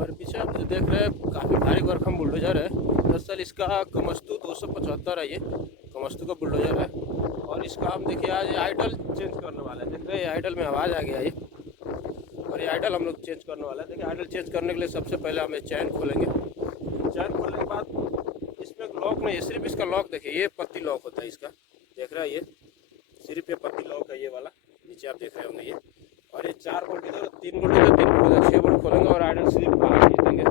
हमारे पीछे आप जो देख रहे हैं काफ़ी भारी भरकम बुलडोजर है। दरअसल इसका कमस्तू 275 है, ये कमस्तू का बुलडोजर है। और इसका हम देखिए आज आइडल चेंज करने वाला है। देख रहे हैं आइडल में आवाज़ आ गया ये, और ये आइडल हम लोग चेंज करने वाला है। देखिए आइडल चेंज करने के लिए सबसे पहले हम ये चैन खोलेंगे। चैन खोलने के बाद इसमें लॉक नहीं है, सिर्फ इसका लॉक देखिए, ये पत्ती लॉक होता है इसका। देख रहे हैं ये सिर्फ ये पत्ती लॉक है, ये वाला नीचे आप देख रहे होंगे ये। और ये 4 बोल्ट इधर, 3 बोल्ट इधर, 3 बोल्ट इधर, 6 बोल्ट खोलेंगे और आइडल सिर्फ बाहर खींच देंगे।